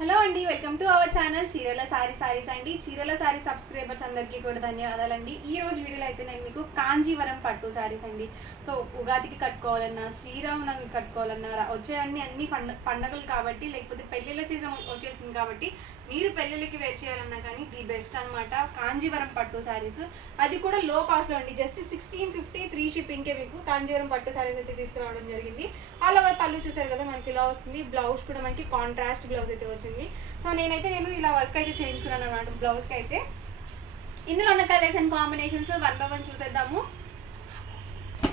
Hello అండి, welcome to our channel చీరల సారీస్ అండి. చీరల సారీ సబ్స్క్రైబర్స్ అందరికీ కూడా ధన్యవాదాలండి. ఈ రోజు వీడియోలో అయితే నేను మీకు కాంజీవరం పట్టు సారీస్ అండి. సో ఉగాదికి కట్టుకోవాలన్నా, శ్రీరామనవమికి కట్టుకోవాలన్నా, వచ్చే అన్ని పండగలు కాబట్టి, లేకపోతే పెళ్ళిళ్ళ సీజన్ వచ్చేసింది కాబట్టి మీరు పెళ్ళిళ్ళకి వేర్ చేయాలన్నా కానీ ది బెస్ట్ అనమాట కాంజీవరం పట్టు సారీస్. అది కూడా లో కాస్ట్లో అండి. జస్ట్ 1650 ఫ్రీ షిప్పింగ్కే మీకు కాంజీవరం పట్టు సారీస్ అయితే తీసుకురావడం జరిగింది. ఆల్ ఓవర్ పళ్ళు చూసారు కదా, మనకి ఇలా వస్తుంది. బ్లౌజ్ కూడా మనకి కాంట్రాస్ట్ బ్లౌజ్ అయితే వచ్చింది. సో నేను ఇలా వర్క్ అయితే చేయించుకున్నాను అనమాట బ్లౌజ్కి అయితే. ఇందులో ఉన్న కలర్స్ అండ్ కాంబినేషన్స్ 1 by 1 చూసేద్దాము.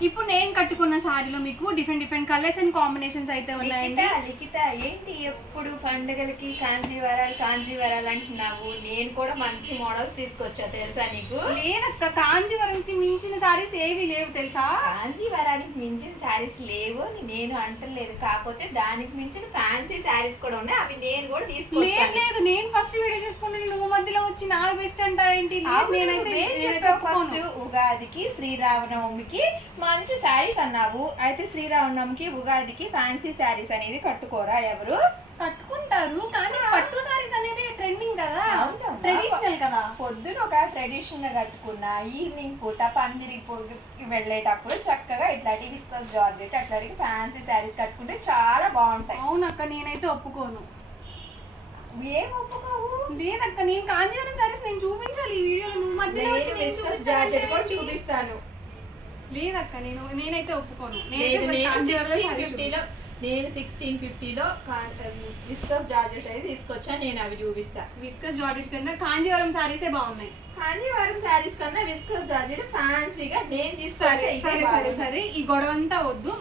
ఇప్పుడు నేను కట్టుకున్న సారీలో మీకు డిఫరెంట్ కలర్స్ అండ్ కాంబినేషన్స్ అయితే ఉన్నాయండి. లిఖిత ఏంటి ఎప్పుడు పండుగలకి కాంజీవరాలు అంటున్నావు? నేను కూడా మంచి మోడల్స్ తీసుకొచ్చా తెలుసా నీకు? లేదక్క, కాంజీవరంకి మించిన సారీస్ ఏవి లేవు తెలుసా? కాంజీవరానికి మించిన సారీస్ లేవు అని నేను అంటలేదు, కాకపోతే దానికి మించిన ఫ్యాన్సీ సారీస్ కూడా ఉన్నాయి, అవి నేను కూడా తీసుకొచ్చాను. లేదు, నేను ఫస్ట్ వీడియో చేసుకున్నాను, నువ్వు మధ్యలో వచ్చి నా బెస్ట్ అంటావేంటి? ఫస్ట్ ఉగాదికి శ్రీరామనవమికి మంచి శారీస్ అన్నావు, అయితే శ్రీరామనవమికి ఉగాదికి ఫ్యాన్సీ శారీస్ అనేది కట్టుకోరా? ఎవరు కట్టుకుంటారు, కానీ పట్టు సారీస్ అనేది ట్రెండింగ్ కదా, ట్రెడిషనల్ కదా. పొద్దున ఒక ట్రెడిషనల్ గా కట్టుకున్నా, ఈవినింగ్ పూట పందిరికి వెళ్ళేటప్పుడు చక్కగా ఇట్లాంటి విస్కస్ జార్జెట్ అట్లాంటి ఫ్యాన్సీ శారీస్ కట్టుకుంటే చాలా బాగుంటాయి. అవునక్క, నేనైతే ఒప్పుకోను. ఏం ఒప్పుకోవు? లేదక్క, నేను కాంజీవరం సారీస్ నేను చూపించాలి ఈ వీడియోలో, నువ్వు మధ్యలో వచ్చి విస్కస్ జార్జెట్ కూడా చూపిస్తాను. లేదక్క, నేనైతే ఒప్పుకోను. నేను 1650లో విస్కస్ జార్జెట్ అయితే తీసుకొచ్చా, నేను అవి చూపిస్తా. విస్కస్ జార్జెట్ కన్నా కాంజీవరం సారీసే బాగున్నాయి. కాంజీవరం సారీస్ కన్నా విస్కస్ జార్జెట్ ఫ్యాన్సీగా నేను తీసుకొచ్చా. సరే ఈ గొడవంతా వద్దు.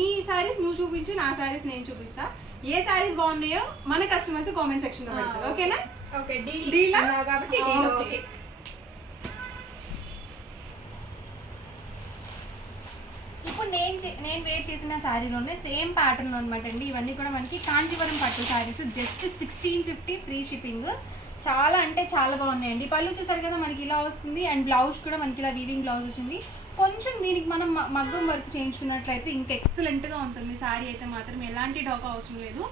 నీ సారీస్ నువ్వు చూపించి, నా సారీస్ నేను చూపిస్తా. ఏ సారీస్ బాగున్నాయో మన కస్టమర్స్ కామెంట్ సెక్షన్ లో పెడతారు. ఓకేనా? ఓకే, డీల్ కాబట్టి డీల్. ఓకే, ఇప్పుడు నేను వేర్ చేసిన శారీలోనే సేమ్ ప్యాటర్న్ అనమాట అండి. ఇవన్నీ కూడా మనకి కాంజీవరం పట్టు శారీస్. Just 1650 free shipping. చాలా అంటే చాలా బాగున్నాయండి. పళ్ళు చూసారు కదా, మనకి ఇలా వస్తుంది. అండ్ బ్లౌజ్ కూడా మనకి ఇలా వీవింగ్ బ్లౌజ్ వచ్చింది. కొంచెం దీనికి మనం మగ్గం వర్క్ చేయించుకున్నట్లయితే ఇంకా ఎక్సలెంట్గా ఉంటుంది శారీ అయితే. మాత్రం ఎలాంటి డోకా అవసరం లేదు.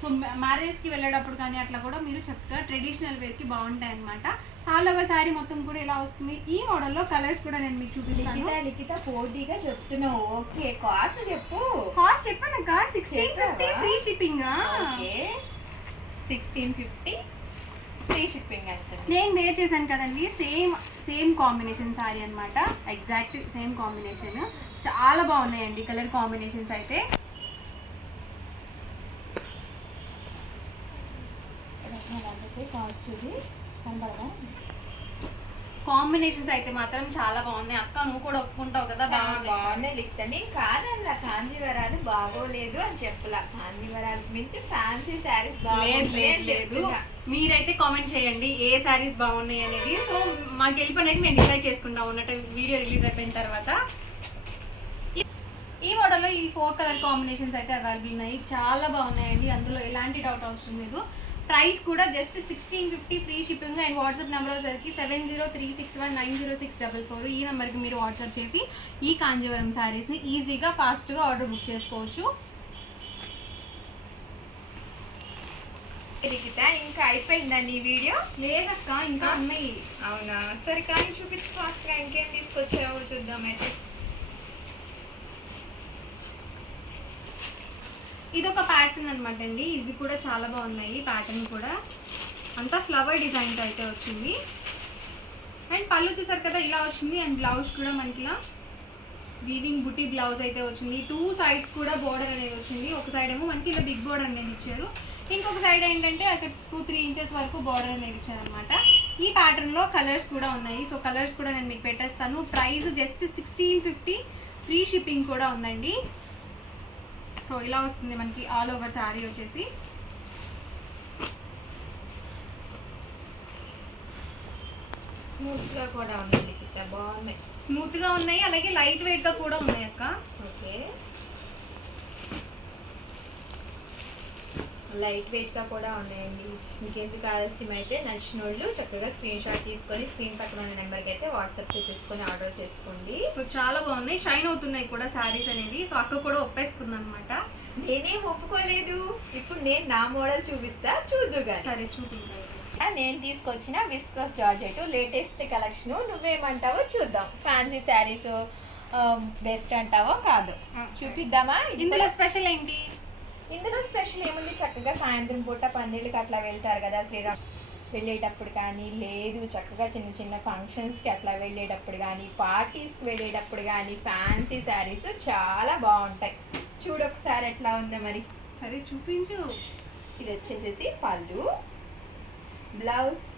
సో మ్యారేజ్కి వెళ్ళేటప్పుడు కానీ అట్లా కూడా మీరు చక్కగా ట్రెడిషనల్ వేర్కి బాగుంటాయి అనమాట. ఆల్ ఓవర్ శారీ మొత్తం కూడా ఇలా వస్తుంది. ఈ మోడల్లో కలర్స్ కూడా నేను మీకు చూపిస్తాను. లిఖిత పోటీగా చెప్తున్నావు. ఓకే, కాస్ట్ చెప్పు. కాస్ట్ చెప్పానక్క, 1650 free shipping. Okay, 1650 free shipping అంటే నేను వేర్ చేశాను కదండి, సేమ్ కాంబినేషన్ శారీ అనమాట. Exact same combination. చాలా బాగున్నాయండి కలర్ కాంబినేషన్స్ అయితే. కాస్ట్ ఇది కనబడదా? కాంబినేషన్స్ అయితే మాత్రం చాలా బాగున్నాయి. అక్క నువ్వు కూడా ఒప్పుకుంటావు కదా, బాగున్నాయి లిఖిత. నేను కాదన్నా కాంజీవరాలు బాగోలేదు అని చెప్పలా, కాంజీవరాలకు మించి ఫ్యాన్సీ శారీస్ లేదు. మీరైతే కామెంట్ చేయండి ఏ శారీస్ బాగున్నాయి అనేది. సో మాకు వెళ్ళిపోయినది మేము డిసైడ్ చేసుకుంటాం ఉన్నట్టు వీడియో రిలీజ్ అయిపోయిన తర్వాత. ఈ మోడల్లో ఈ 4 కలర్ కాంబినేషన్స్ అయితే అవైలబుల్ ఉన్నాయి. చాలా బాగున్నాయండి, అందులో ఎలాంటి డౌట్ అవసరం లేదు. ప్రైస్ కూడా just 1650 free shipping. And WhatsApp number వచ్చేసరికి 7036190644. ఈ నెంబర్కి మీరు వాట్సాప్ చేసి ఈ కాంజీవరం శారీస్ని ఈజీగా ఫాస్ట్గా ఆర్డర్ బుక్ చేసుకోవచ్చు. ఇంకా అయిపోయిందా నీ వీడియో? లేదక్క, ఇంకా ఉన్నాయి. అవునా, సరే కానీ చూపించి ఫాస్ట్గా ఇంకేం తీసుకొచ్చావో చూద్దాం అయితే. ఇది ఒక ప్యాటర్న్ అనమాట అండి. ఇవి కూడా చాలా బాగున్నాయి. ప్యాటర్న్ కూడా అంతా ఫ్లవర్ డిజైన్తో అయితే వచ్చింది. అండ్ పళ్ళు చూసారు కదా, ఇలా వచ్చింది. అండ్ బ్లౌజ్ కూడా మనకి ఇలా వీవింగ్ బుటీ బ్లౌజ్ అయితే వచ్చింది. 2 sides కూడా బోర్డర్ అనేది వచ్చింది. ఒక సైడ్ ఏమో మనకి ఇలా బిగ్ బోర్డర్ అనేది ఇచ్చారు, ఇంకొక సైడ్ ఏంటంటే అక్కడ 2-3 inches వరకు బోర్డర్ అనేది ఇచ్చారనమాట. ఈ ప్యాటర్న్లో కలర్స్ కూడా ఉన్నాయి. సో కలర్స్ కూడా నేను మీకు పెట్టేస్తాను. ప్రైస్ జస్ట్ 1650 ఫ్రీ షిప్పింగ్ కూడా ఉందండి. సో ఇలా వస్తుంది మనకి ఆల్ ఓవర్ శారీ వచ్చేసి. స్మూత్గా కూడా ఉంది, బాగున్నాయి. స్మూత్గా ఉన్నాయి, అలాగే లైట్ వెయిట్గా కూడా ఉన్నాయి అక్క. ఓకే, లైట్ వెయిట్గా కూడా ఉన్నాయండి. ఇంకెందుకు ఆలస్యం అయితే నచ్చిన వాళ్ళు చక్కగా స్క్రీన్ షాట్ తీసుకొని స్క్రీన్ పక్కన ఉన్న నెంబర్కి అయితే వాట్సాప్ చేసేసుకొని ఆర్డర్ చేసుకోండి. సో చాలా బాగున్నాయి, షైన్ అవుతున్నాయి కూడా శారీస్ అనేది. సో అక్క కూడా ఒప్పేసుకుంది అనమాట. నేనేం ఒప్పుకోలేదు. ఇప్పుడు నేను నా మోడల్ చూపిస్తా, చూద్దు కానీ. సరే చూపించండి. నేను తీసుకొచ్చిన విస్కస్ జార్జెట్ లేటెస్ట్ కలెక్షన్. నువ్వేమంటావో చూద్దాం. ఫ్యాన్సీ శారీస్ బెస్ట్ అంటావో కాదు, చూపిద్దామా? ఇందులో స్పెషల్ ఏంటి? ఇందులో స్పెషల్ ఏముంది, చక్కగా సాయంత్రం పూట పందిళ్ళకి అట్లా వెళ్తారు కదా శ్రీరామ్, వెళ్ళేటప్పుడు కానీ, లేదు చక్కగా చిన్న చిన్న ఫంక్షన్స్కి అట్లా వెళ్ళేటప్పుడు కానీ, పార్టీస్కి వెళ్ళేటప్పుడు కానీ ఫ్యాన్సీ శారీస్ చాలా బాగుంటాయి. చూడు ఒకసారి ఎట్లా ఉందో మరి. సరే చూపించు. ఇది వచ్చేసేసి పళ్ళు, బ్లౌజ్.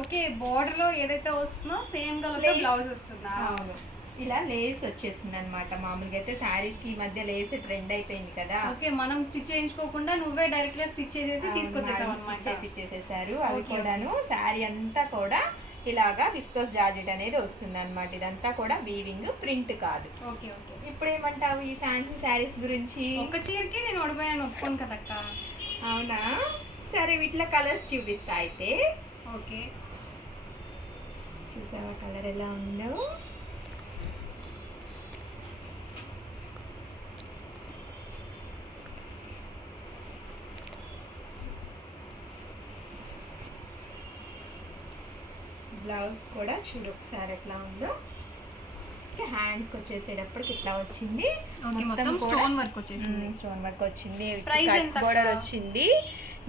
ఓకే, బోర్డర్ లో ఏదైతే వస్తుందో సేమ్ కలర్ లో బ్లౌజ్ వస్తుందా? అవును, ఇలా లేస్ వచ్చేసింది అనమాట. మామూలుగా అయితే శారీస్ కి ఈ మధ్య లేస్ ట్రెండ్ అయిపోయింది కదా. ఓకే, మనం స్టిచ్ చేయించుకోకుండా నువ్వే డైరెక్ట్ గా స్టిచ్ చేసేసి తీసుకొచ్చేసావు అన్నమాట. చేపించేసేసారు. అవి కూడాను శారీ అంతా కూడా ఇలాగా విస్కస్ జార్జెట్ అనేది వస్తుంది అనమాట. ఇదంతా కూడా వీవింగ్, ప్రింట్ కాదు. Okay okay. ఇప్పుడు ఏమంటావు ఈ ఫ్యాన్సీ శారీస్ గురించి? ఒక చీరకి నేను ఓడిపోయాను, ఒప్పుకోను కదక్క. అవునా, సరే వీటిలో కలర్స్ చూపిస్తా అయితే. ఓకే, చూసావా కలర్ ఎలా ఉందో? బ్లౌజ్ కూడా చూడు ఒకసారి ఎట్లా ఉందో. హ్యాండ్స్కి వచ్చేసేటప్పటికి ఇట్లా వచ్చింది. మొత్తం స్టోన్ వర్క్ వచ్చేసింది. స్టోన్ వర్క్ వచ్చింది, ప్రైస్ ఎంత? బోర్డర్ వచ్చింది.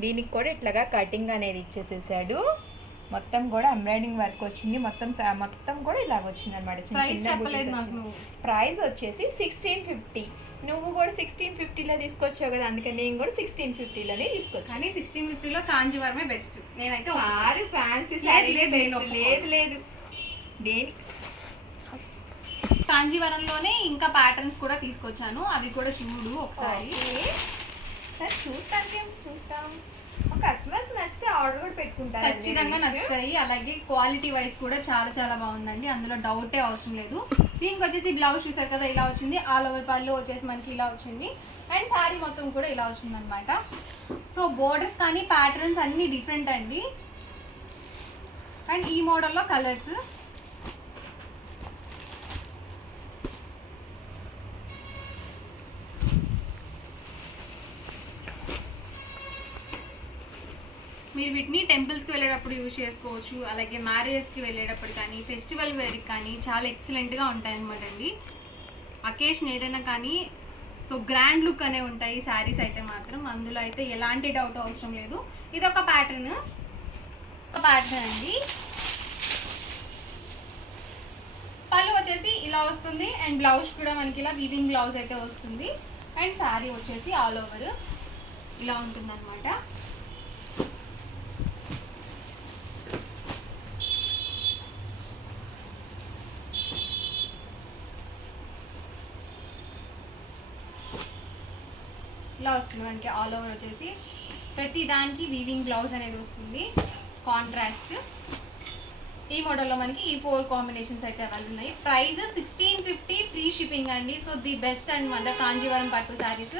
దీనికి కూడా ఇట్లాగా కటింగ్ అనేది ఇచ్చేసేసాడు. మొత్తం కూడా ఎంబ్రాయిడింగ్ వర్క్ వచ్చింది. మొత్తం కూడా ఇలాగ వచ్చింది అనమాట. ప్రైస్ చెప్పలేదు నాకు. ప్రైస్ వచ్చేసి 1650. నువ్వు కూడా 1650లో తీసుకొచ్చావు కదా, అందుకని నేను కూడా 1650లోనే తీసుకొచ్చాను. కానీ 1650లో కాంజీవరమే బెస్ట్. నేనైతే ఆరు ఫ్యాన్సీ లేదు లేదు దేనికి. కాంజీవరంలోనే ఇంకా ప్యాటర్న్స్ కూడా తీసుకొచ్చాను, అవి కూడా చూడు ఒకసారి. సరే చూస్తాం. కస్టమర్స్ నచ్చితే ఆర్డర్ కూడా పెట్టుకుంటారు. ఖచ్చితంగా నచ్చుతాయి. అలాగే క్వాలిటీ వైజ్ కూడా చాలా చాలా బాగుందండి, అందులో డౌటే అవసరం లేదు. దీనికి వచ్చేసి బ్లౌజ్ చూసారు కదా ఇలా వచ్చింది. ఆల్ ఓవర్ పళ్ళు వచ్చేసి మనకి ఇలా వచ్చింది. అండ్ శారీ మొత్తం కూడా ఇలా వచ్చింది అనమాట. సో బోర్డర్స్ కానీ ప్యాటర్న్స్ అన్నీ డిఫరెంట్ అండి. అండ్ ఈ మోడల్లో కలర్స్ మీరు వీటిని టెంపుల్స్కి వెళ్ళేటప్పుడు యూజ్ చేసుకోవచ్చు. అలాగే మ్యారేజెస్కి వెళ్ళేటప్పుడు కానీ, ఫెస్టివల్ వేర్కి కానీ చాలా ఎక్సలెంట్గా ఉంటాయి అనమాట అండి. అకేషన్ ఏదైనా కానీ సో గ్రాండ్ లుక్ అనే ఉంటాయి శారీస్ అయితే మాత్రం. అందులో అయితే ఎలాంటి డౌట్ అవసరం లేదు. ఇది ఒక ప్యాటర్న్ అండి. పళ్ళు వచ్చేసి ఇలా వస్తుంది. అండ్ బ్లౌజ్ కూడా మనకి ఇలా వీవింగ్ బ్లౌజ్ అయితే వస్తుంది. అండ్ శారీ వచ్చేసి ఆల్ ఓవర్ ఇలా ఉంటుంది అనమాట. ఇలా వస్తుంది మనకి ఆల్ ఓవర్ వచ్చేసి. ప్రతి దానికి వీవింగ్ బ్లౌజ్ అనేది వస్తుంది, కాంట్రాస్ట్. ఈ మోడల్లో మనకి ఈ 4 కాంబినేషన్స్ అయితే అవైలబుల్ ఉన్నాయి. ప్రైస్ 1650, ఫ్రీ షిప్పింగ్ అండి. సో ది బెస్ట్ అనమాట కాంజీవరం పట్టు శారీస్.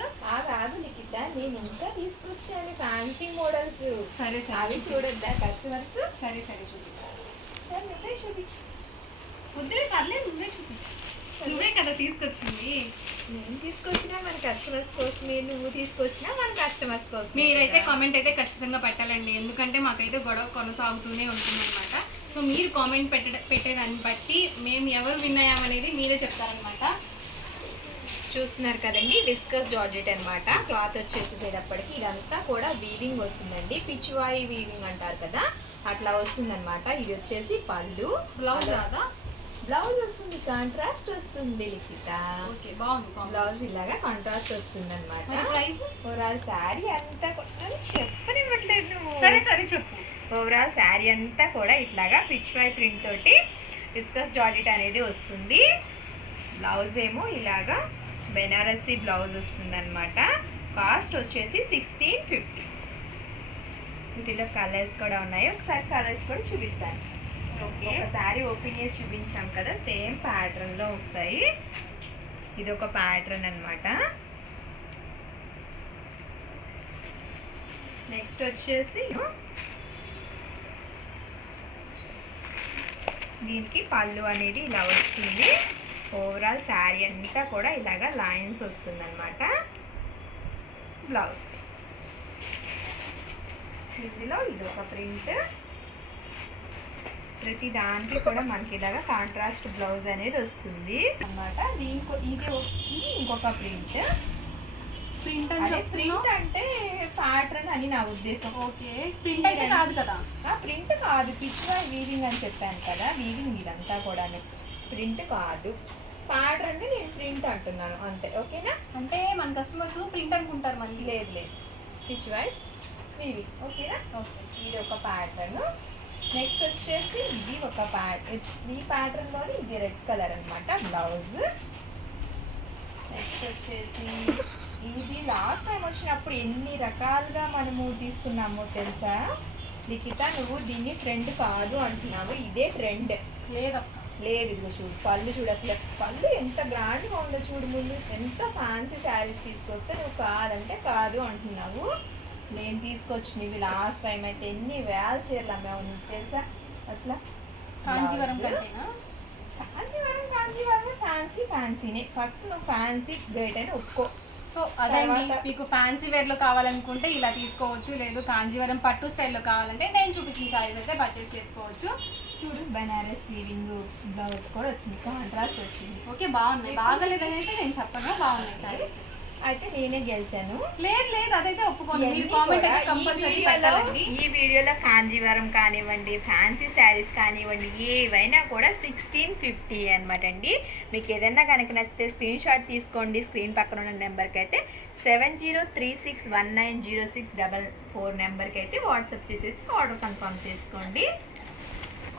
కాదు నిఖిత, నేను ఇంకా తీసుకొచ్చాను ఫ్యాన్సీ మోడల్స్. సరే అవి చూడొద్దా కస్టమర్స్? సరే చూపించాలి. సరే నువ్వే చూపించు. వద్దులే పర్లేదు, నువ్వే చూపించు. నువ్వే కదా తీసుకొచ్చింది. నేను తీసుకొచ్చినా మన కస్టమర్స్ కోసమే, నువ్వు తీసుకొచ్చినా మన కస్టమర్స్ కోసం. మీరైతే కామెంట్ అయితే ఖచ్చితంగా పెట్టాలండి, ఎందుకంటే మాకైతే గొడవ కొనసాగుతూనే ఉంటుందన్నమాట. సో మీరు కామెంట్ పెట్టేదాన్ని బట్టి మేము ఎవరు విన్ అయ్యామనేది మీరే చెప్తారనమాట. చూస్తున్నారు కదండి, విస్కస్ జార్జెట్ అనమాట. క్లాత్ వచ్చేసేటప్పటికి ఇదంతా కూడా వీవింగ్ వస్తుందండి. పిచ్వాయి వీవింగ్ అంటారు కదా, అట్లా వస్తుందన్నమాట. ఇది వచ్చేసి పళ్ళు. బ్లౌజ్ రాదా? బ్లౌజ్ వస్తుంది, కాంట్రాస్ట్ వస్తుంది లిఖిత. ఓకే, బాగుంది. బ్లౌజ్ ఇలాగా కాంట్రాస్ట్ వస్తుంది అనమాట. ప్రైస్ ఓవరాల్ శారీ అంతా చెప్పనివ్వట్లేదు నువ్వు. సరే చెప్పు. ఓవరాల్ శారీ అంతా కూడా ఇట్లాగా పిచ్వాయి ప్రింట్ తోటి విస్కస్ జార్జెట్ అనేది వస్తుంది. బ్లౌజ్ ఏమో ఇలాగా బెనారసీ బ్లౌజ్ వస్తుంది అనమాట. కాస్ట్ వచ్చేసి 1650. వీటిలో కలర్స్ కూడా ఉన్నాయి, ఒకసారి కలర్స్ కూడా చూపిస్తాను. ఓకే, ఒకసారి ఓపెన్ చేసి చూపించాం కదా, సేమ్ ప్యాటర్న్లో వస్తాయి. ఇది ఒక ప్యాటర్న్ అనమాట. నెక్స్ట్ వచ్చేసి దీనికి పళ్ళు అనేది ఇలా వస్తుంది. ఓవరాల్ శారీ అంతా కూడా ఇలాగా లైన్స్ వస్తుంది అనమాట. బ్లౌజ్. ఇందులో ఇది ఒక ప్రింట్. ప్రతి దాంట్లో కూడా మనకి ఇలాగా కాంట్రాస్ట్ బ్లౌజ్ అనేది వస్తుంది అన్నమాట. ఇది ఇంకొక ప్రింట్. ప్రింట్ అని ప్రింట్ చెప్తున్నావు? అంటే ప్యాటర్న్ అని నా ఉద్దేశం. ఓకే, ప్రింట్ అయితే కాదు కదా. ప్రింట్ కాదు, పిచ్వా వీవింగ్ అని చెప్పాను కదా, వీవింగ్ ఇదంతా కూడా ప్రింట్ కాదు. ప్యాటర్న్ నేను ప్రింట్ అంటున్నాను అంతే. ఓకేనా? అంటే మన కస్టమర్స్ ప్రింట్ అనుకుంటారు మళ్ళీ. లేదు లేదు, పిచ్వా వీవింగ్. ఓకేనా? ఓకే, ఇది ఒక ప్యాటర్న్. నెక్స్ట్ వచ్చేసి ఇది ఒక ఈ ప్యాటర్న్లోని ఇది రెడ్ కలర్ అన్నమాట బ్లౌజ్. నెక్స్ట్ వచ్చేసి ఇది లాస్ట్ టైం వచ్చినప్పుడు ఎన్ని రకాలుగా మనము తీసుకున్నామో తెలుసా లిఖిత? నువ్వు దీన్ని ట్రెండ్ కాదు అంటున్నావు, ఇదే ట్రెండ్. లేదక్క. లేదు, ఇదిగో చూడు పళ్ళు చూడు, అసలు పళ్ళు ఎంత గ్రాండ్గా ఉందో చూడు. ముందు ఎంత ఫ్యాన్సీ శారీస్ తీసుకొస్తే నువ్వు కాదంటే కాదు అంటున్నావు. నేను తీసుకొచ్చినవి లాస్ట్ టైం అయితే ఎన్ని వేల చీరలు అమ్మావు నీకు తెలుసా? అసలు కాంజీవరం బ్లౌజ్. కంటేనా? కాంజీవరం ఫ్యాన్సీనే. ఫస్ట్ నువ్వు ఫ్యాన్సీ గ్రేట్ అని ఒప్పుకో. సో అదండి, తర్వాత- మీకు ఫ్యాన్సీ వేర్లో కావాలనుకుంటే ఇలా తీసుకోవచ్చు, లేదు కాంజీవరం పట్టు స్టైల్లో కావాలంటే నేను చూపించిన సారీస్ అయితే పర్చేస్ చేసుకోవచ్చు. చూడు బనారస్ వీవింగ్ బ్లౌజ్ కూడా వచ్చింది, కాంట్రాస్ట్ వచ్చింది. ఓకే, బాగున్నాయి. బాగాలేదని అయితే నేను చెప్పను, బాగున్నాయి సారీస్. అయితే నేనే గెలిచాను. లేదు లేదు, అదైతే ఒప్పుకోండి. మీరు ఇవన్నీ కామెంట్ కూడా అయితే కంపల్సరీ ఈ పెట్టాలండి. వీడియోలో కాంజీవరం కానివ్వండి, ఫ్యాన్సీ శారీస్ కానివ్వండి, ఏవైనా కూడా 1650 అనమాట అండి. మీకు ఏదైనా కనుక నచ్చితే స్క్రీన్ షాట్ తీసుకోండి. స్క్రీన్ పక్కన ఉన్న నెంబర్కి అయితే 7036190644 నెంబర్కి అయితే వాట్సాప్ చేసేసి ఆర్డర్ కన్ఫర్మ్ చేసుకోండి.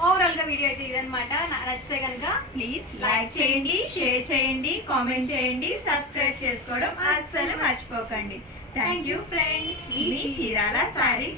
ఓవరాల్ గా వీడియో అయితే ఇదన్నమాట. నచ్చితే కనుక ప్లీజ్ లైక్ చేయండి, షేర్ చేయండి, కామెంట్ చేయండి, సబ్స్క్రైబ్ చేసుకోవడం అస్సలు మర్చిపోకండి. Thank you friends. Me Chirala sari